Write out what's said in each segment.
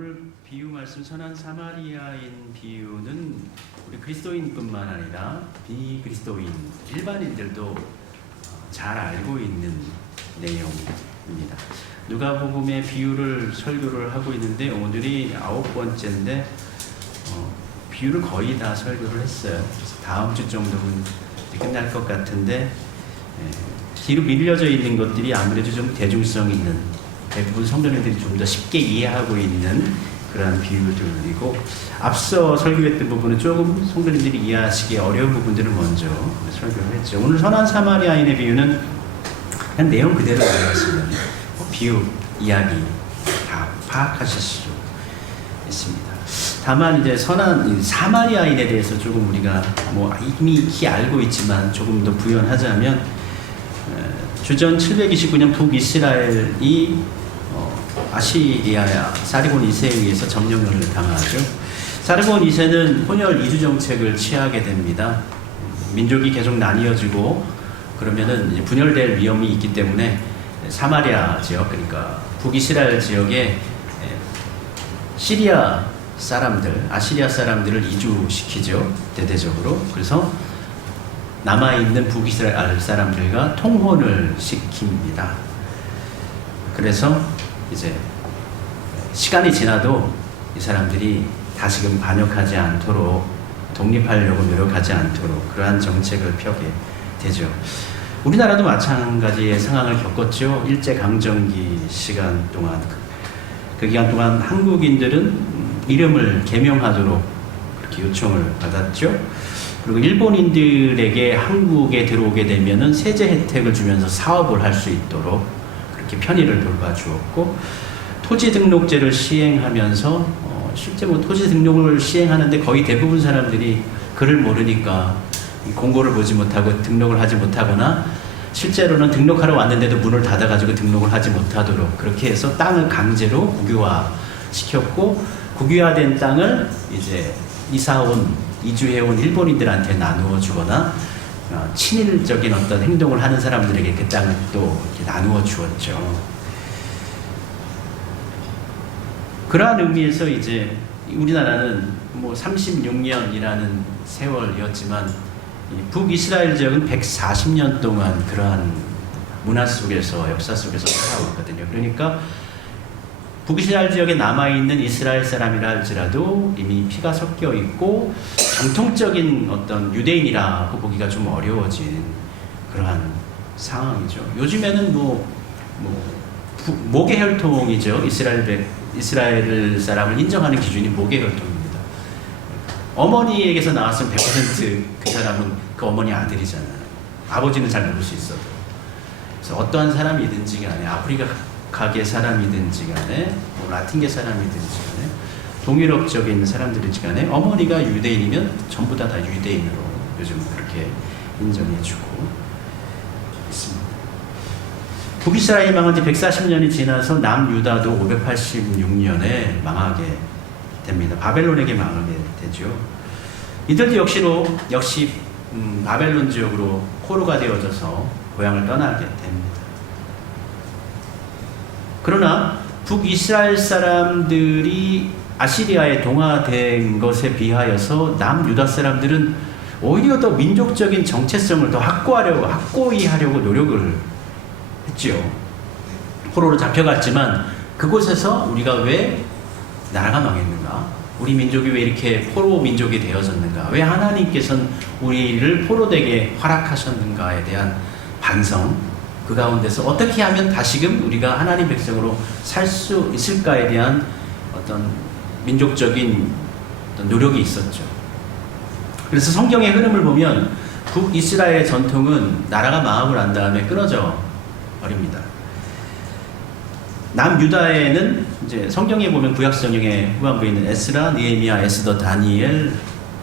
오늘 비유 말씀 선한 사마리아인 비유는 우리 그리스도인뿐만 아니라 비그리스도인 일반인들도 잘 알고 있는 내용입니다. 누가복음의 비유를 설교를 하고 있는데 오늘이 9번째인데 비유를 거의 다 설교를 했어요. 그래서 다음 주 정도는 끝날 것 같은데 뒤로 밀려져 있는 것들이 아무래도 좀 대중성 있는, 대부분 성도님들이 좀 더 쉽게 이해하고 있는 그러한 비유들이고, 앞서 설교했던 부분은 조금 성도님들이 이해하시기 어려운 부분들을 먼저 설교를 했죠. 오늘 선한 사마리아인의 비유는 그냥 내용 그대로 이해하시면 비유, 이야기 다 파악하실 수 있습니다. 다만 이제 선한 사마리아인에 대해서 조금 우리가 이미 익히 알고 있지만 조금 더 부연하자면, 주전 729년 북이스라엘이 아시리아 사리곤 2세에 의해서 점령을 당하죠. 사리곤 2세는 혼혈 이주 정책을 취하게 됩니다. 민족이 계속 나뉘어지고 그러면은 이제 분열될 위험이 있기 때문에 사마리아 지역, 그러니까 북이스라엘 지역에 시리아 사람들, 아시리아 사람들을 이주시키죠, 대대적으로. 그래서 남아있는 북이스라엘 사람들과 통혼을 시킵니다. 그래서 이제 시간이 지나도 이 사람들이 다시금 반역하지 않도록, 독립하려고 노력하지 않도록 그러한 정책을 펴게 되죠. 우리나라도 마찬가지의 상황을 겪었죠. 일제강점기 시간 동안, 그 기간 동안 한국인들은 이름을 개명하도록 그렇게 요청을 받았죠. 그리고 일본인들에게 한국에 들어오게 되면은 세제 혜택을 주면서 사업을 할 수 있도록 그렇게 편의를 돌봐주었고, 토지 등록제를 시행하면서 실제 토지 등록을 시행하는데 거의 대부분 사람들이 글을 모르니까 공고를 보지 못하고 등록을 하지 못하거나, 실제로는 등록하러 왔는데도 문을 닫아가지고 등록을 하지 못하도록 그렇게 해서 땅을 강제로 국유화 시켰고, 국유화된 땅을 이제 이주해온 일본인들한테 나누어 주거나 친일적인 어떤 행동을 하는 사람들에게 그 땅을 또 이렇게 나누어 주었죠. 그러한 의미에서 이제 우리나라는 36년이라는 세월이었지만 북이스라엘 지역은 140년 동안 그러한 문화 속에서, 역사 속에서 살아왔거든요. 그러니까 북이스라엘 지역에 남아있는 이스라엘 사람이라 할지라도 이미 피가 섞여 있고 정통적인 어떤 유대인이라고 보기가 좀 어려워진 그러한 상황이죠. 요즘에는 모계혈통이죠. 이스라엘 사람을 인정하는 기준이 모계혈통입니다. 어머니에게서 나왔으면 100% 그 사람은 그 어머니 아들이잖아요. 아버지는 잘 모를 수 있어도. 그래서 어떠한 사람이든지 간에, 아프리카계 사람이든지 간에, 라틴계 사람이든지 간에, 동유럽적인 사람들이든지 간에 어머니가 유대인이면 전부 다 유대인으로 요즘 그렇게 인정해주고 있습니다. 북이스라엘이 망한 지 140년이 지나서 남유다도 586년에 망하게 됩니다. 바벨론에게 망하게 되죠. 이들도 역시 바벨론 지역으로 포로가 되어져서 고향을 떠나게 됩니다. 그러나 북이스라엘 사람들이 아시리아에 동화된 것에 비하여서 남유다 사람들은 오히려 더 민족적인 정체성을 더 확고히 하려고 노력을 했죠. 포로로 잡혀갔지만 그곳에서 우리가 왜 나라가 망했는가? 우리 민족이 왜 이렇게 포로 민족이 되어졌는가? 왜 하나님께서는 우리를 포로되게 허락하셨는가에 대한 반성, 그 가운데서 어떻게 하면 다시금 우리가 하나님 백성으로 살 수 있을까에 대한 어떤 민족적인 어떤 노력이 있었죠. 그래서 성경의 흐름을 보면 북이스라엘의 전통은 나라가 망하고 난 다음에 끊어져 버립니다. 남유다에는 이제 성경에 보면 구약 성경에 후반부에 있는 에스라, 느헤미야, 에스더, 다니엘,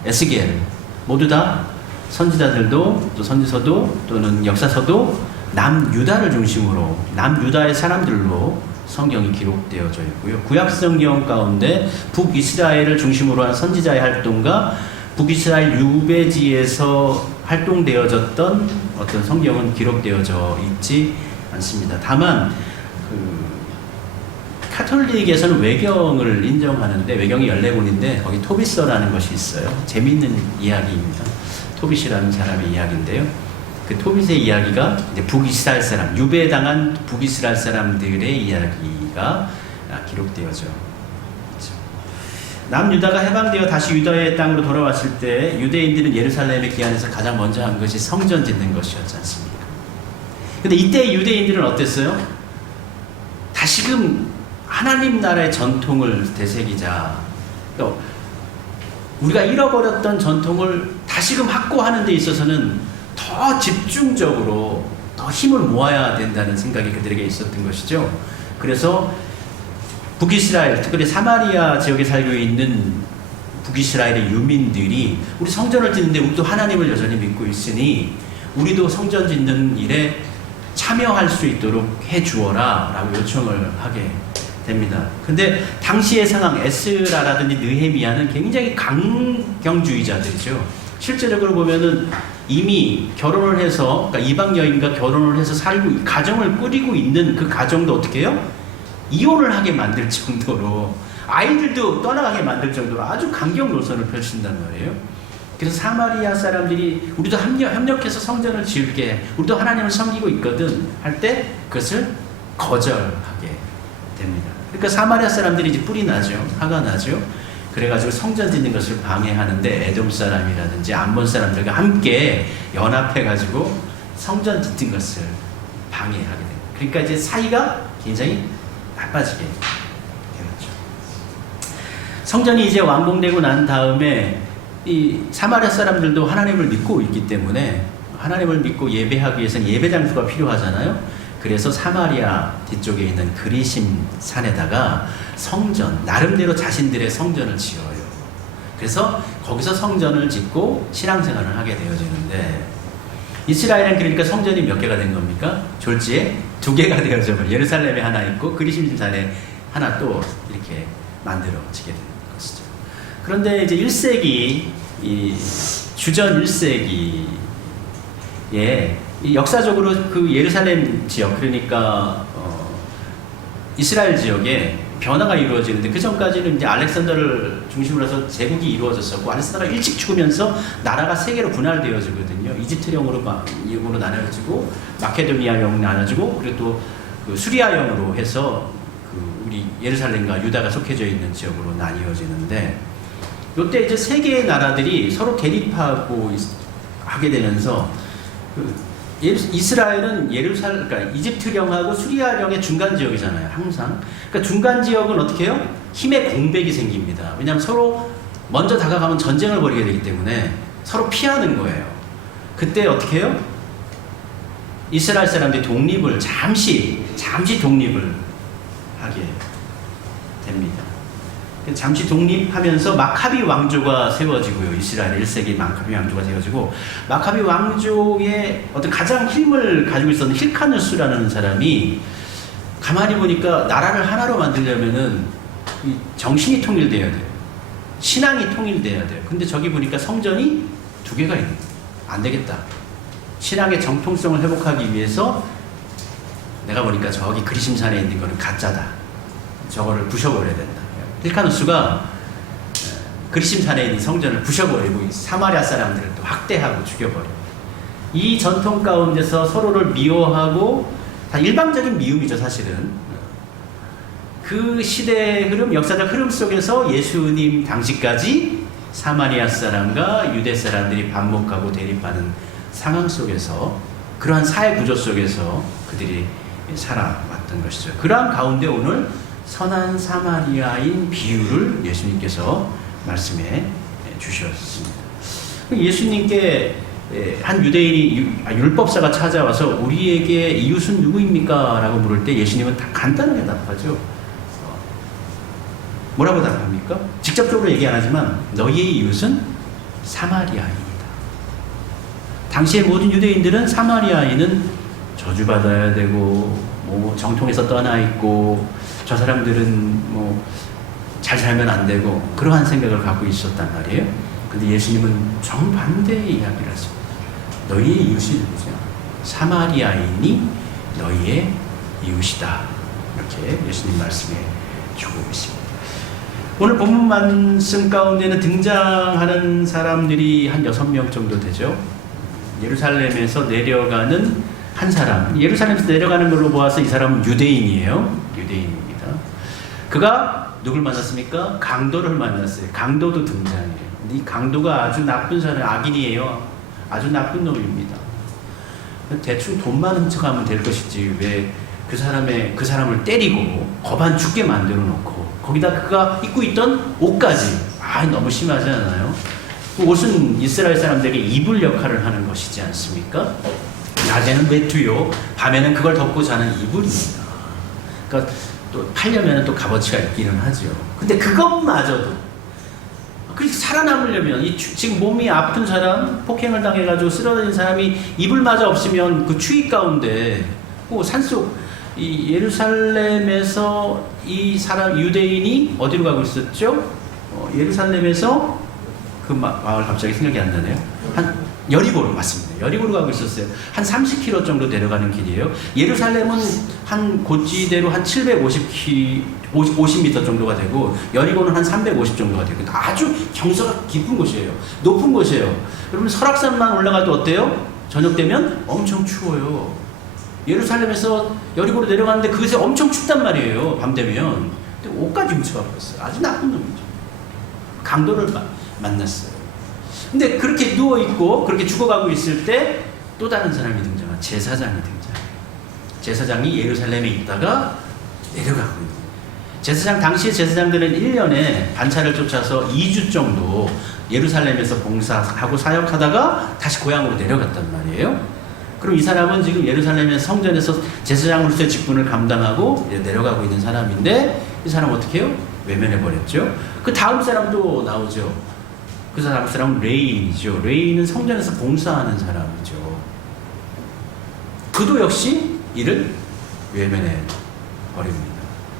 에스겔 모두 다 선지자들도, 또 선지서도 또는 역사서도 남유다를 중심으로, 남유다의 사람들로 성경이 기록되어져 있고요. 구약 성경 가운데 북이스라엘을 중심으로 한 선지자의 활동과 북이스라엘 유배지에서 활동되어졌던 어떤 성경은 기록되어져 있지 않습니다. 다만 카톨릭에서는 외경을 인정하는데 외경이 14권인데 거기 토비서라는 것이 있어요. 재미있는 이야기입니다. 토빗이라는 사람의 이야기인데요. 그 토빗의 이야기가 이제 북이스라엘 사람, 유배당한 북이스라엘 사람들의 이야기가 기록되어져. 그렇죠. 남유다가 해방되어 다시 유다의 땅으로 돌아왔을 때 유대인들은 예루살렘에 귀환해서 가장 먼저 한 것이 성전 짓는 것이었지 않습니까? 근데 이때 유대인들은 어땠어요? 다시금 하나님 나라의 전통을 되새기자. 또 우리가 잃어버렸던 전통을 다시금 확고하는 데 있어서는 더 집중적으로 더 힘을 모아야 된다는 생각이 그들에게 있었던 것이죠. 그래서 북이스라엘, 특별히 사마리아 지역에 살고 있는 북이스라엘의 유민들이 우리 성전을 짓는데 우리도 하나님을 여전히 믿고 있으니 우리도 성전 짓는 일에 참여할 수 있도록 해주어라 라고 요청을 하게 됩니다. 근데 당시의 상황, 에스라라든지 느헤미야는 굉장히 강경주의자들이죠. 실제적으로 보면은 이미 결혼을 해서, 그러니까 이방 여인과 결혼을 해서 살고, 가정을 꾸리고 있는 그 가정도 어떻게 해요? 이혼을 하게 만들 정도로, 아이들도 떠나가게 만들 정도로 아주 강경 노선을 펼친단 말이에요. 그래서 사마리아 사람들이 우리도 협력해서 성전을 지을게, 우리도 하나님을 섬기고 있거든 할 때 그것을 거절하게 됩니다. 그러니까 사마리아 사람들이 이제 뿔이 나죠. 화가 나죠. 그래가지고 성전 짓는 것을 방해하는데 에돔 사람이라든지 암몬 사람들과 함께 연합해가지고 성전 짓는 것을 방해하게 됩니다. 그러니까 이제 사이가 굉장히 나빠지게 되었죠. 성전이 이제 완공되고 난 다음에 이 사마리아 사람들도 하나님을 믿고 있기 때문에 하나님을 믿고 예배하기 위해서는 예배 장소가 필요하잖아요. 그래서 사마리아 뒤쪽에 있는 그리심 산에다가 성전, 나름대로 자신들의 성전을 지어요. 그래서 거기서 성전을 짓고 신앙생활을 하게 되어지는데 이스라엘은 그러니까 성전이 몇 개가 된 겁니까? 졸지에 2개가 되어져 버려요. 예루살렘에 하나 있고 그리심 산에 하나 또 이렇게 만들어지게 되는 것이죠. 그런데 이제 1세기, 이 주전 1세기에 역사적으로 그 예루살렘 지역, 그러니까 이스라엘 지역에 변화가 이루어지는데 그 전까지는 이제 알렉산더를 중심으로 해서 제국이 이루어졌었고 알렉산더가 일찍 죽으면서 나라가 3개로 분할되어지거든요. 이집트령으로 나눠지고 마케도니아령 나눠지고 그리고 또 그 수리아령으로 해서 그 우리 예루살렘과 유다가 속해져 있는 지역으로 나뉘어지는데 이때 이제 3개의 나라들이 서로 대립하고 하게 되면서 이스라엘은 그러니까 이집트령하고 수리아령의 중간 지역이잖아요. 항상. 그러니까 중간 지역은 어떻게 해요? 힘의 공백이 생깁니다. 왜냐하면 서로 먼저 다가가면 전쟁을 벌이게 되기 때문에 서로 피하는 거예요. 그때 어떻게 해요? 이스라엘 사람들이 독립을 잠시 독립을 하게 됩니다. 잠시 독립하면서 마카비 왕조가 세워지고요. 이스라엘 1세기 마카비 왕조가 세워지고 마카비 왕조의 어떤 가장 힘을 가지고 있었던 힐카누스라는 사람이 가만히 보니까 나라를 하나로 만들려면은 정신이 통일돼야 돼요. 신앙이 통일돼야 돼요. 근데 저기 보니까 성전이 2개가 있는 거예요. 안 되겠다. 신앙의 정통성을 회복하기 위해서 내가 보니까 저기 그리심산에 있는 거는 가짜다. 저거를 부셔버려야 된다. 힐카누스가 그리심산에 있는 성전을 부셔버리고 사마리아 사람들을 또 학대하고 죽여버려요. 이 전통 가운데서 서로를 미워하고 다 일방적인 미움이죠 사실은. 그 시대의 흐름, 역사적 흐름 속에서 예수님 당시까지 사마리아 사람과 유대 사람들이 반목하고 대립하는 상황 속에서 그러한 사회 구조 속에서 그들이 살아왔던 것이죠. 그러한 가운데 오늘 선한 사마리아인 비유를 예수님께서 말씀해 주셨습니다. 예수님께 한 유대인이 율법사가 찾아와서 우리에게 이웃은 누구입니까? 라고 물을 때 예수님은 다 간단하게 답하죠. 뭐라고 답합니까? 직접적으로 얘기 안 하지만 너희의 이웃은 사마리아인이다. 당시의 모든 유대인들은 사마리아인은 저주받아야 되고 뭐 정통에서 떠나 있고 저 사람들은 뭐 잘 살면 안 되고 그러한 생각을 갖고 있었단 말이에요. 근데 예수님은 정반대의 이야기를 하십니다. 너희의 이웃이 누구죠? 사마리아인이 너희의 이웃이다. 이렇게 예수님 말씀해 주고 있습니다. 오늘 본문 말씀 가운데는 등장하는 사람들이 한 6명 정도 되죠. 예루살렘에서 내려가는 한 사람, 예루살렘에서 내려가는 걸로 보아서 이 사람은 유대인이에요. 유대인입니다. 그가 누굴 만났습니까? 강도를 만났어요. 강도도 등장해요. 이 강도가 아주 나쁜 사람, 악인이에요. 아주 나쁜 놈입니다. 대충 돈만 훔쳐가면 될 것이지 왜 그 사람을 때리고 거반 죽게 만들어 놓고 거기다 그가 입고 있던 옷까지 너무 심하지 않아요? 그 옷은 이스라엘 사람들에게 이불 역할을 하는 것이지 않습니까? 낮에는 외투요, 밤에는 그걸 덮고 자는 이불입니다. 그러니까 또 팔려면 또 값어치가 있기는 하죠. 근데 그것마저도 그렇게 살아남으려면 지금 몸이 아픈 사람, 폭행을 당해가지고 쓰러진 사람이 이불마저 없으면 그 추위 가운데 산속 이 예루살렘에서 이 사람 유대인이 어디로 가고 있었죠? 예루살렘에서 그 마을 갑자기 생각이 안 나네요. 한 여리고로 맞습니다. 여리고로 가고 있었어요. 한 30km 정도 내려가는 길이에요. 예루살렘은 한 고지대로 한 50m 정도가 되고 여리고는 한 350 정도가 되고 아주 경사가 깊은 곳이에요. 높은 곳이에요. 여러분 설악산만 올라가도 어때요? 저녁 되면 엄청 추워요. 예루살렘에서 여리고로 내려가는데 그것이 엄청 춥단 말이에요. 밤 되면. 근데 옷까지 훔쳐가고 있어요. 아주 나쁜 놈이죠. 강도를 만났어요. 근데 그렇게 누워있고 그렇게 죽어가고 있을 때 또 다른 사람이 등장한 제사장이 등장해요. 제사장이 예루살렘에 있다가 내려가고 있는 제사장, 당시의 제사장들은 1년에 반차를 쫓아서 2주 정도 예루살렘에서 봉사하고 사역하다가 다시 고향으로 내려갔단 말이에요. 그럼 이 사람은 지금 예루살렘의 성전에서 제사장으로서의 직분을 감당하고 내려가고 있는 사람인데 이 사람 어떻게 해요? 외면해버렸죠. 그 다음 사람도 나오죠. 그 사람은 레인이죠. 레인은 성전에서 봉사하는 사람이죠. 그도 역시 이를 외면해 버립니다.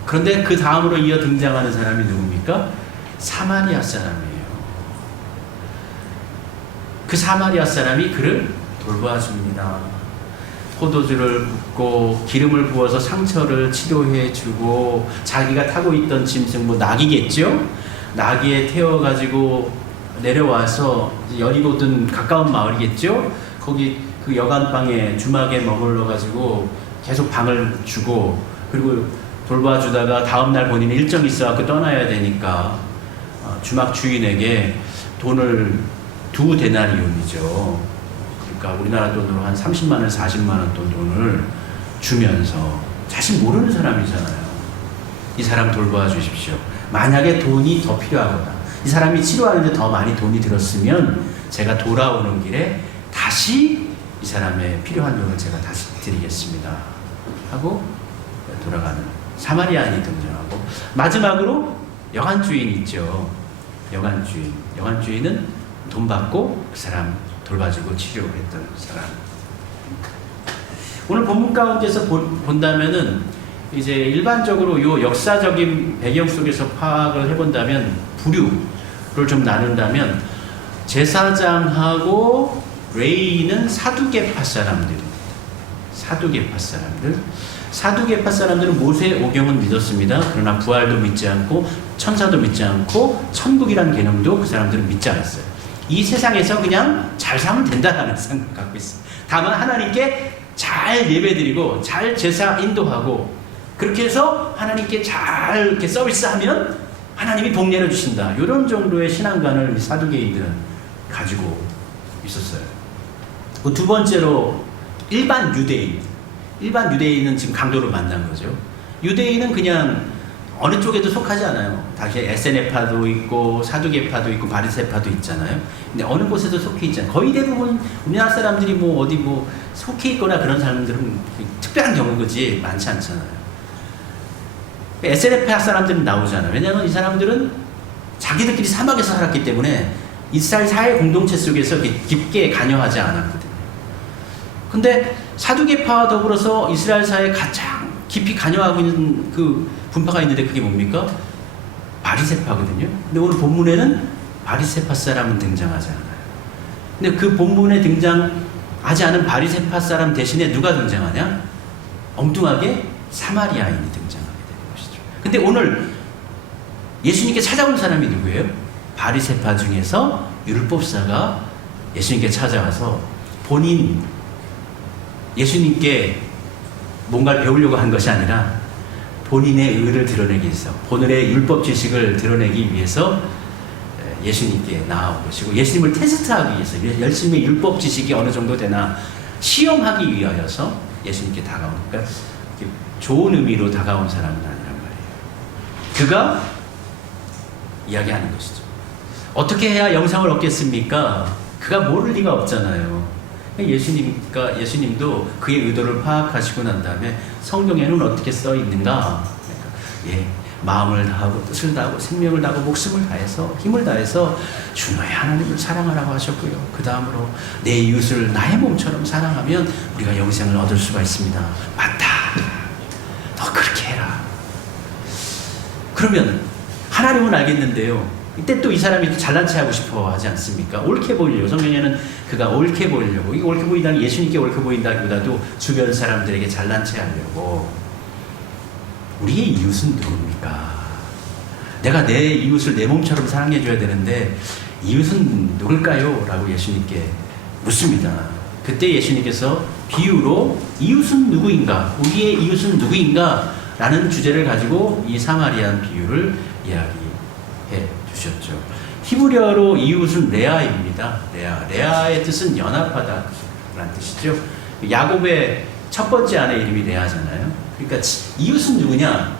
그런데 그 다음으로 이어 등장하는 사람이 누굽니까? 사마리아 사람이에요. 그 사마리아 사람이 그를 돌봐줍니다. 포도주를 붓고 기름을 부어서 상처를 치료해주고 자기가 타고 있던 짐승 낙이겠죠? 낙이에 태워가지고 내려와서 여리고든 가까운 마을이겠죠? 거기 그 여간방에 주막에 머물러가지고 계속 방을 주고 그리고 돌봐주다가 다음날 본인이 일정이 있어갖고 떠나야 되니까 주막 주인에게 돈을 2데나리온이죠. 그러니까 우리나라 돈으로 한 30만 원, 40만 원 돈을 주면서 사실 모르는 사람이잖아요. 이 사람 돌봐 주십시오. 만약에 돈이 더 필요하거나 이 사람이 치료하는데 더 많이 돈이 들었으면 제가 돌아오는 길에 다시 이 사람의 필요한 돈을 제가 다시 드리겠습니다 하고 돌아가는 사마리아인이 등장하고 마지막으로 여관주인 있죠. 여관주인은 돈 받고 그 사람 돌봐주고 치료했던 사람. 오늘 본문 가운데서 본다면은 이제 일반적으로 요 역사적인 배경 속에서 파악을 해본다면 부류를 좀 나눈다면 제사장하고 레위인은 사두개파 사람들입니다. 사두개파 사람들은 모세 오경은 믿었습니다. 그러나 부활도 믿지 않고 천사도 믿지 않고 천국이라는 개념도 그 사람들은 믿지 않았어요. 이 세상에서 그냥 잘 살면 된다는 생각 갖고 있어요. 다만 하나님께 잘 예배드리고 잘 제사 인도하고 그렇게 해서 하나님께 잘 이렇게 서비스하면 하나님이 복 내려주신다. 이런 정도의 신앙관을 사두개인들은 가지고 있었어요. 두 번째로 일반 유대인은 지금 강도를 만난 거죠. 유대인은 그냥 어느 쪽에도 속하지 않아요. 당시 에세네파도 있고 사두개파도 있고 바리새파도 있잖아요. 근데 어느 곳에도 속해 있잖아요. 거의 대부분 우리나라 사람들이 어디 속해 있거나 그런 사람들은 특별한 경우지 많지 않잖아요. 에세네파 사람들은 나오잖아요. 왜냐하면 이 사람들은 자기들끼리 사막에서 살았기 때문에 이스라엘 사회 공동체 속에서 깊게 관여하지 않았거든요. 근데 사두개파와 더불어서 이스라엘 사회에 가장 깊이 관여하고 있는 그 분파가 있는데 그게 뭡니까? 바리새파거든요. 근데 오늘 본문에는 바리새파 사람은 등장하지 않아요. 근데 그 본문에 등장하지 않은 바리새파 사람 대신에 누가 등장하냐? 엉뚱하게 사마리아인이 등장하게 되는 것이죠. 근데 오늘 예수님께 찾아온 사람이 누구예요? 바리새파 중에서 율법사가 예수님께 찾아와서 본인 예수님께 뭔가를 배우려고 한 것이 아니라 본인의 의를 드러내기 위해서, 본인의 율법 지식을 드러내기 위해서 예수님께 나아온 것이고, 예수님을 테스트하기 위해서 열심히 율법 지식이 어느 정도 되나 시험하기 위하여서 예수님께 다가온, 그러니까 좋은 의미로 다가온 사람은 아니란 말이에요. 그가 이야기하는 것이죠. 어떻게 해야 영생을 얻겠습니까? 그가 모를 리가 없잖아요. 예수님도 그의 의도를 파악하시고 난 다음에 성경에는 어떻게 써 있는가? 그러니까, 마음을 다하고 뜻을 다하고 생명을 다하고 목숨을 다해서 힘을 다해서 주 너의 하나님을 사랑하라고 하셨고요. 그 다음으로 내 이웃을 나의 몸처럼 사랑하면 우리가 영생을 얻을 수가 있습니다. 맞다. 너 그렇게 해라. 그러면 하나님은 알겠는데요. 이때 또 이 사람이 잘난 체 하고 싶어 하지 않습니까? 옳게 보이려고. 성경에는 그가 옳게 보이려고. 이게 옳게 보인다는 게 예수님께 옳게 보인다기보다도 주변 사람들에게 잘난 체 하려고. 우리의 이웃은 누굽니까? 내가 내 이웃을 내 몸처럼 사랑해 줘야 되는데 이웃은 누굴까요? 라고 예수님께 묻습니다. 그때 예수님께서 비유로 이웃은 누구인가? 우리의 이웃은 누구인가? 라는 주제를 가지고 이 사마리안 비유를 이야기해 주셨죠. 히브리어로 이웃은 레아입니다. 레아의 뜻은 연합하다 라는 뜻이죠. 야곱의 첫 번째 아내 이름이 레아잖아요. 그러니까 이웃은 누구냐?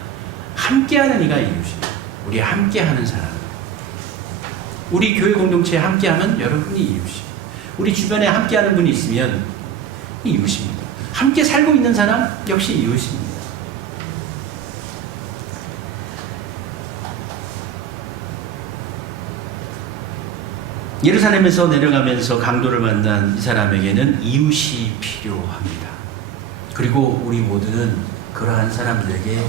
함께하는 이가 이웃이에요. 우리 함께하는 사람. 우리 교회 공동체에 함께하면 여러분이 이웃이에요. 우리 주변에 함께하는 분이 있으면 이웃입니다. 함께 살고 있는 사람 역시 이웃입니다. 예루살렘에서 내려가면서 강도를 만난 이 사람에게는 이웃이 필요합니다. 그리고 우리 모두는 그러한 사람들에게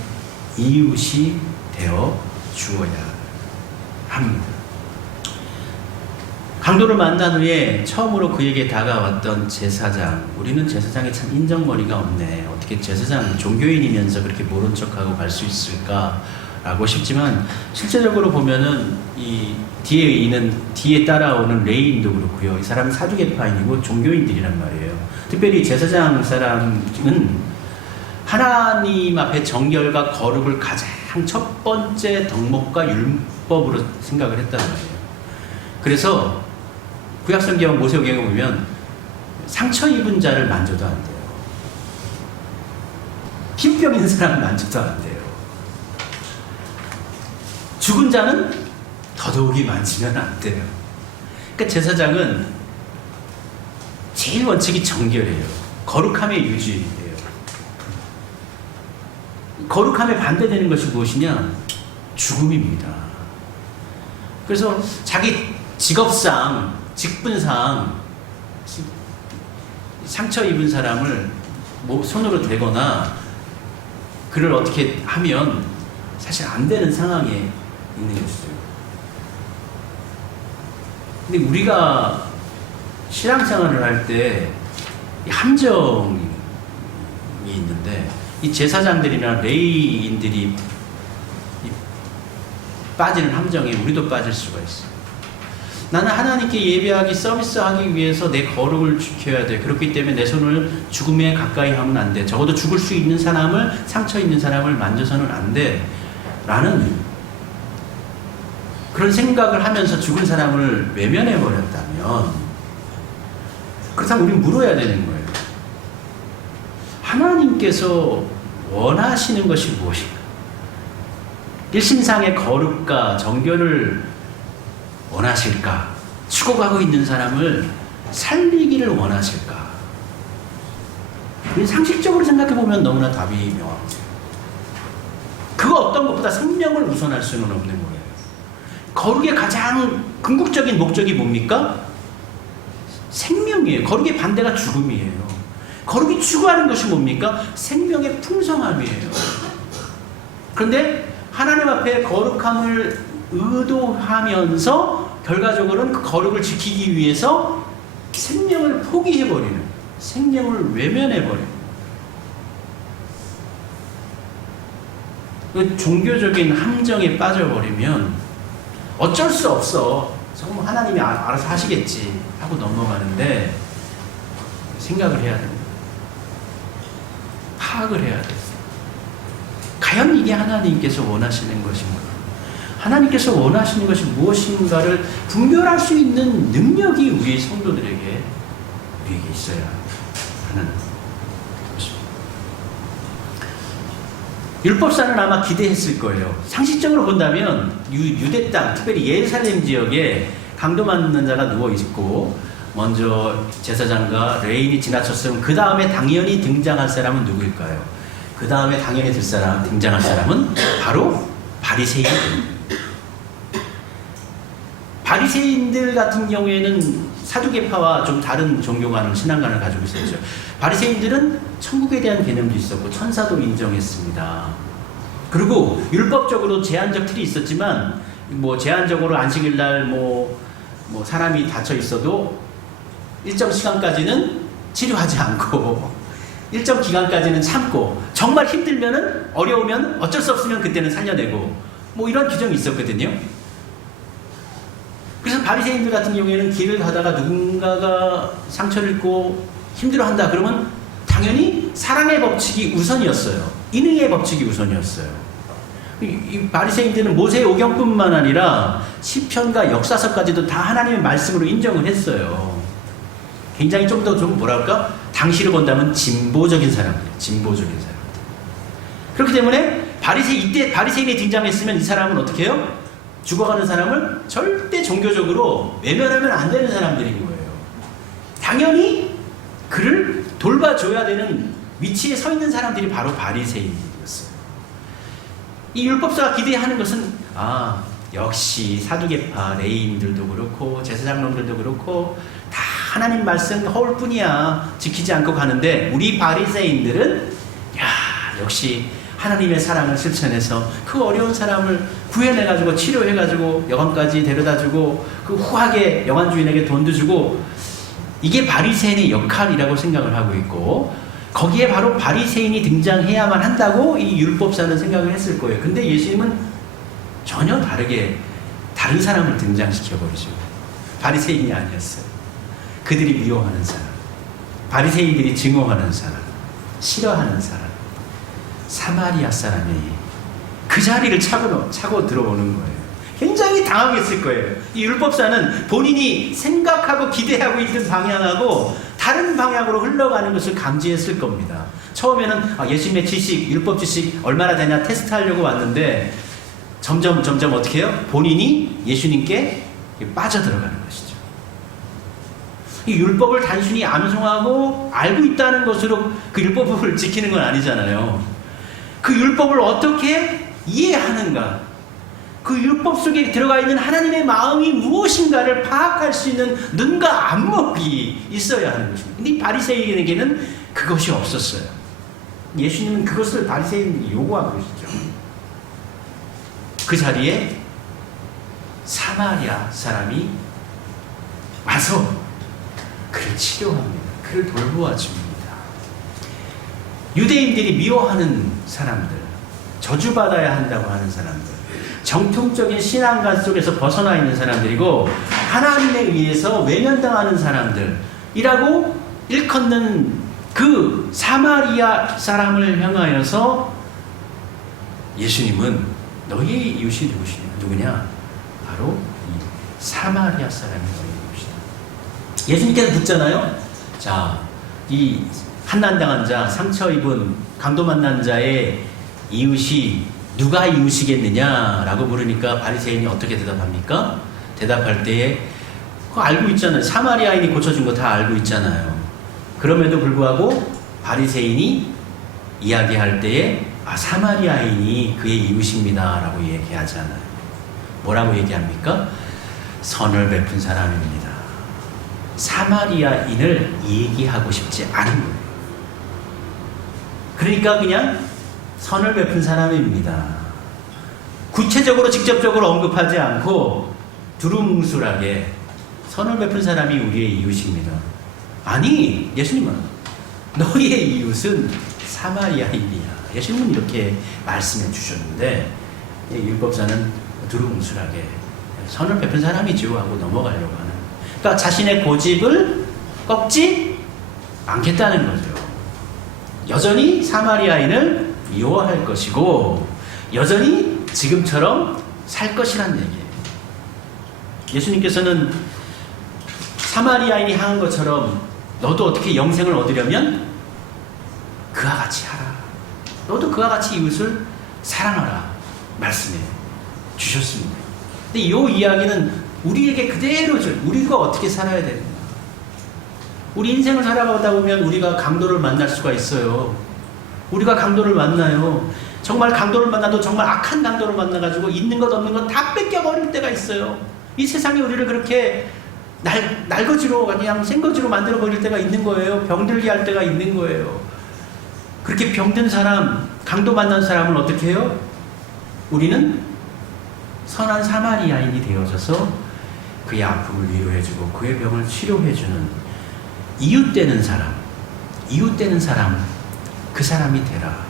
이웃이 되어 주어야 합니다. 강도를 만난 후에 처음으로 그에게 다가왔던 제사장, 우리는 제사장이 참 인정머리가 없네. 어떻게 제사장, 종교인이면서 그렇게 모른 척하고 갈 수 있을까라고 싶지만 실제적으로 보면은 이 뒤에 따라오는 레위인도 그렇고요. 이 사람은 사두개파인이고 종교인들이란 말이에요. 특별히 제사장 사람은 하나님 앞에 정결과 거룩을 가장 첫 번째 덕목과 율법으로 생각을 했단 말이에요. 그래서 구약성경 모세오경에 보면 상처 입은 자를 만져도 안 돼요. 흰병 있는 사람을 만져도 안 돼요. 죽은 자는 더더욱이 만지면 안 돼요. 그러니까 제사장은 제일 원칙이 정결이에요. 거룩함의 유지예요. 거룩함에 반대되는 것이 무엇이냐? 죽음입니다. 그래서 자기 직업상, 직분상 상처 입은 사람을 손으로 대거나 그를 어떻게 하면 사실 안 되는 상황에 있는 것이죠. 근데 우리가 신앙생활을 할 때 함정이 있는데 이 제사장들이나 레위인들이 빠지는 함정에 우리도 빠질 수가 있어요. 나는 하나님께 예배하기, 서비스하기 위해서 내 거룩을 지켜야 돼. 그렇기 때문에 내 손을 죽음에 가까이 하면 안 돼. 적어도 죽을 수 있는 사람을, 상처 있는 사람을 만져서는 안 돼. 라는 그런 생각을 하면서 죽은 사람을 외면해버렸다면, 그렇다면 우리는 물어야 되는 거예요. 하나님께서 원하시는 것이 무엇인가? 일신상의 거룩과 정결을 원하실까? 죽어가고 있는 사람을 살리기를 원하실까? 상식적으로 생각해보면 너무나 답이 명확해요. 그 어떤 것보다 생명을 우선할 수는 없는 거예요. 거룩의 가장 궁극적인 목적이 뭡니까? 생명이에요. 거룩의 반대가 죽음이에요. 거룩이 추구하는 것이 뭡니까? 생명의 풍성함이에요. 그런데 하나님 앞에 거룩함을 의도하면서 결과적으로는 그 거룩을 지키기 위해서 생명을 포기해버리는, 생명을 외면해버리는. 그 종교적인 함정에 빠져버리면 어쩔 수 없어. 정말 하나님이 알아서 하시겠지 하고 넘어가는데 생각을 해야 됩니다. 파악을 해야 돼요. 과연 이게 하나님께서 원하시는 것인가? 하나님께서 원하시는 것이 무엇인가를 분별할 수 있는 능력이 우리 성도들에게 우리에게 있어야 하는 것입니다. 율법사는 아마 기대했을 거예요. 상식적으로 본다면 유대 땅, 특별히 예루살렘 지역에 강도 맞는 자가 누워 있고 먼저 제사장과 레인이 지나쳤으면 그 다음에 당연히 등장할 사람은 누구일까요? 그 다음에 당연히 등장할 사람은 바로 바리새인입니다. 바리새인들 같은 경우에는 사두개파와 좀 다른 종교관을 신앙관을 가지고 있었죠. 바리새인들은 천국에 대한 개념도 있었고 천사도 인정했습니다. 그리고 율법적으로 제한적 틀이 있었지만 뭐 제한적으로 안식일날 뭐 사람이 다쳐 있어도 일정 시간까지는 치료하지 않고 일정 기간까지는 참고 정말 힘들면은 어려우면 어쩔 수 없으면 그때는 살려내고 뭐 이런 규정이 있었거든요. 그래서 바리새인들 같은 경우에는 길을 가다가 누군가가 상처를 입고 힘들어한다 그러면 당연히 사랑의 법칙이 우선이었어요. 인의의 법칙이 우선이었어요. 이 바리새인들은 모세의 오경뿐만 아니라 시편과 역사서까지도 다 하나님의 말씀으로 인정을 했어요. 굉장히 좀 더 뭐랄까 당시로 본다면 진보적인 사람들, 진보적인 사람들. 그렇기 때문에 이때 바리새인이 등장했으면 이 사람은 어떻게 해요? 죽어가는 사람을 절대 종교적으로 외면하면 안 되는 사람들인 거예요. 당연히 그를 돌봐줘야 되는 위치에 서 있는 사람들이 바로 바리새인들이었어요. 이 율법사가 기대하는 것은 역시 사두개파 레이인들도 그렇고 제사장놈들도 그렇고 다 하나님 말씀 허울 뿐이야 지키지 않고 가는데 우리 바리새인들은 역시 하나님의 사랑을 실천해서 그 어려운 사람을 구해내가지고 치료해가지고 여관까지 데려다주고 그 후하게 여관 주인에게 돈도 주고 이게 바리새인의 역할이라고 생각을 하고 있고 거기에 바로 바리새인이 등장해야만 한다고 이 율법사는 생각을 했을 거예요. 근데 예수님은 전혀 다르게 다른 사람을 등장시켜버리죠. 바리새인이 아니었어요. 그들이 미워하는 사람, 바리새인들이 증오하는 사람, 싫어하는 사람, 사마리아 사람이 그 자리를 차고 들어오는 거예요. 굉장히 당황했을 거예요. 이 율법사는 본인이 생각하고 기대하고 있던 방향하고 다른 방향으로 흘러가는 것을 감지했을 겁니다. 처음에는 예수님의 지식, 율법 지식 얼마나 되냐 테스트하려고 왔는데 점점 어떻게 해요? 본인이 예수님께 빠져들어가는 것이죠. 이 율법을 단순히 암송하고 알고 있다는 것으로 그 율법을 지키는 건 아니잖아요. 그 율법을 어떻게 이해하는가, 그 율법 속에 들어가 있는 하나님의 마음이 무엇인가를 파악할 수 있는 눈과 안목이 있어야 하는 것입니다. 근데 이 바리새인에게는 그것이 없었어요. 예수님은 그것을 바리새인에게 요구하고 계시죠. 그 자리에 사마리아 사람이 와서 그를 치료합니다. 그를 돌보아줍니다. 유대인들이 미워하는 사람들, 저주받아야 한다고 하는 사람들, 정통적인 신앙관 속에서 벗어나 있는 사람들이고 하나님에 의해서 외면당하는 사람들이라고 일컫는 그 사마리아 사람을 향하여서 예수님은 너희의 이웃이 누구냐? 바로 이 사마리아 사람이 너희의 이웃이다. 예수님께서 묻잖아요. 자, 이 한난당한 자, 상처 입은 강도 만난 자의 이웃이 누가 이웃이겠느냐라고 물으니까 바리새인이 어떻게 대답합니까? 대답할 때에 그거 알고 있잖아요. 사마리아인이 고쳐준 거 다 알고 있잖아요. 그럼에도 불구하고 바리새인이 이야기할 때에 사마리아인이 그의 이웃입니다 라고 얘기하잖아요. 뭐라고 얘기합니까? 선을 베푼 사람입니다. 사마리아인을 얘기하고 싶지 않은 거예요. 그러니까 그냥 선을 베푼 사람입니다. 구체적으로 직접적으로 언급하지 않고 두루뭉술하게 선을 베푼 사람이 우리의 이웃입니다. 아니, 예수님은 너희의 이웃은 사마리아인이야. 예수님은 이렇게 말씀해 주셨는데 율법사는 두루뭉술하게 선을 베푼 사람이죠 하고 넘어가려고 하는. 그러니까 자신의 고집을 꺾지 않겠다는 거죠. 여전히 사마리아인을 미워할 것이고 여전히 지금처럼 살 것이란 얘기예요. 예수님께서는 사마리아인이 한 것처럼 너도 어떻게 영생을 얻으려면 그와 같이 하라. 너도 그와 같이 이웃을 사랑하라. 말씀해 주셨습니다. 근데 이 이야기는 우리에게 그대로죠. 우리가 어떻게 살아야 되는가. 우리 인생을 살아가다 보면 우리가 강도를 만날 수가 있어요. 우리가 강도를 만나요. 정말 강도를 만나도 정말 악한 강도를 만나가지고 있는 것 없는 것 다 뺏겨버릴 때가 있어요. 이 세상이 우리를 그렇게 날거지로 그냥 생거지로 만들어버릴 때가 있는 거예요. 병들게 할 때가 있는 거예요. 그렇게 병든 사람, 강도 만난 사람은 어떻게 해요? 우리는 선한 사마리아인이 되어져서 그의 아픔을 위로해주고 그의 병을 치료해주는 이웃되는 사람, 그 사람이 되라.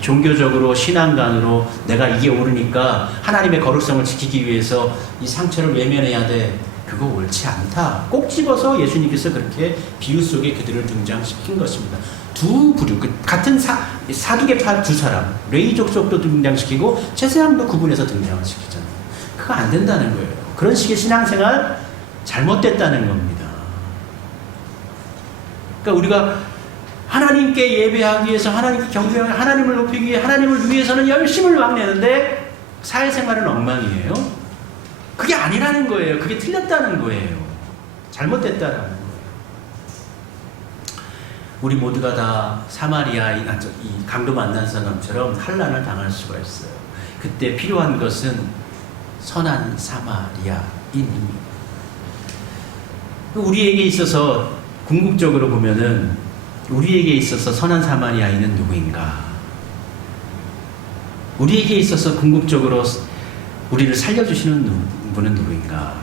종교적으로 신앙관으로 내가 이게 옳으니까 하나님의 거룩성을 지키기 위해서 이 상처를 외면해야 돼. 그거 옳지 않다. 꼭 집어서 예수님께서 그렇게 비유 속에 그들을 등장시킨 것입니다. 두 부류, 같은 사두개파 두 사람, 레위 족속도 등장시키고 제사장도 구분해서 등장시키잖아요. 그거 안 된다는 거예요. 그런 식의 신앙생활 잘못됐다는 겁니다. 그러니까 우리가 하나님께 예배하기 위해서 하나님께 경배하기 위해서 하나님을 높이기 위해 하나님을 위해서는 열심을 막 내는데 사회생활은 엉망이에요. 그게 아니라는 거예요. 그게 틀렸다는 거예요. 잘못됐다라는 거예요. 우리 모두가 다 사마리아인, 이 강도 만난 사람처럼 환난을 당할 수가 있어요. 그때 필요한 것은 선한 사마리아인입니다. 우리에게 있어서 궁극적으로 보면은 우리에게 있어서 선한 사마리아인은 누구인가? 우리에게 있어서 궁극적으로 우리를 살려주시는 분은 누구인가?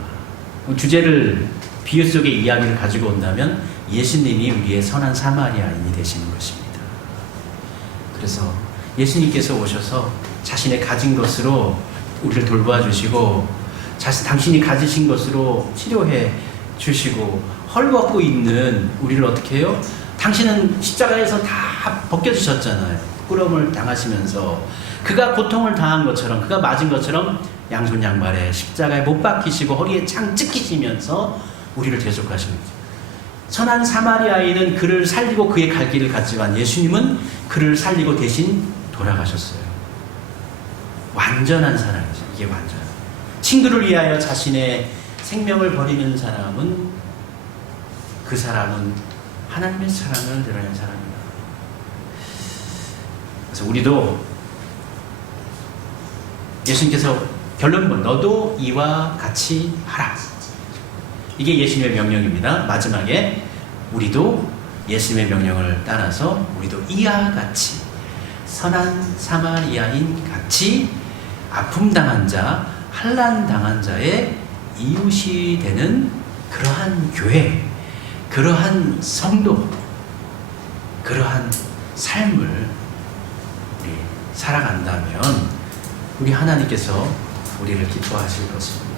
주제를 비유 속의 이야기를 가지고 온다면 예수님이 우리의 선한 사마리아인이 되시는 것입니다. 그래서 예수님께서 오셔서 자신의 가진 것으로 우리를 돌봐주시고 당신이 가지신 것으로 치료해 주시고 헐벗고 있는 우리를 어떻게 해요? 당신은 십자가에서 다 벗겨주셨잖아요. 부끄러움을 당하시면서 그가 고통을 당한 것처럼 그가 맞은 것처럼 양손 양발에 십자가에 못 박히시고 허리에 창 찍히시면서 우리를 대속하시는 거죠. 선한 사마리아인은 그를 살리고 그의 갈 길을 갔지만 예수님은 그를 살리고 대신 돌아가셨어요. 완전한 사랑이죠. 이게 완전. 친구를 위하여 자신의 생명을 버리는 사람은 그 사람은 하나님의 사랑을 드러낸 사람입니다. 그래서 우리도 예수님께서 결론은 너도 이와 같이 하라. 이게 예수님의 명령입니다. 마지막에 우리도 예수님의 명령을 따라서 우리도 이와 같이 선한 사마리아인 같이 아픔 당한 자, 환난 당한 자의 이웃이 되는 그러한 교회, 그러한 성도, 그러한 삶을 우리 살아간다면 우리 하나님께서 우리를 기뻐하실 것입니다.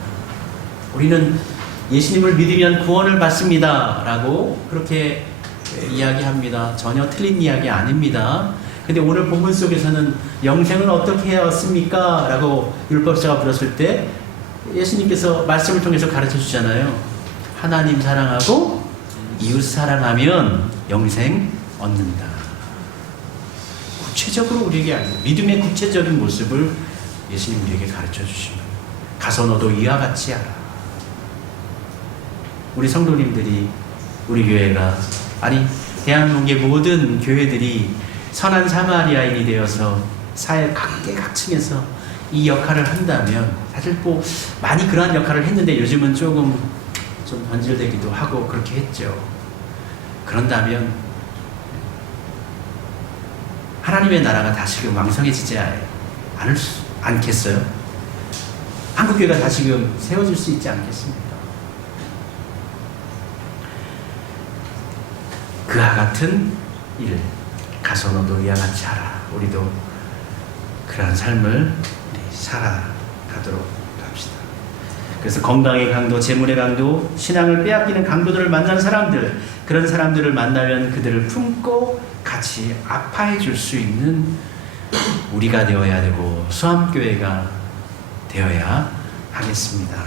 우리는 예수님을 믿으면 구원을 받습니다 라고 그렇게 이야기합니다. 전혀 틀린 이야기 아닙니다. 근데 오늘 본문 속에서는 영생을 어떻게 얻습니까? 라고 율법사가 물었을 때 예수님께서 말씀을 통해서 가르쳐 주잖아요. 하나님 사랑하고 이웃 사랑하면 영생 얻는다. 구체적으로 우리에게 알려요. 믿음의 구체적인 모습을 예수님 우리에게 가르쳐 주십니다. 가서 너도 이와 같이 하라. 우리 성도님들이 우리 교회가 아니 대한민국의 모든 교회들이 선한 사마리아인이 되어서 사회 각계각층에서 이 역할을 한다면 사실 뭐 많이 그러한 역할을 했는데 요즘은 조금 좀 변질되기도 하고 그렇게 했죠. 그런다면 하나님의 나라가 다시금 왕성해지지 않겠어요? 한국교회가 다시금 세워질 수 있지 않겠습니까? 그와 같은 일 가서 너도 이와 같이 하라. 우리도 그러한 삶을 살아가도록 합시다. 그래서 건강의 강도, 재물의 강도, 신앙을 빼앗기는 강도들을 만난 사람들, 그런 사람들을 만나면 그들을 품고 같이 아파해 줄 수 있는 우리가 되어야 되고 수암교회가 되어야 하겠습니다.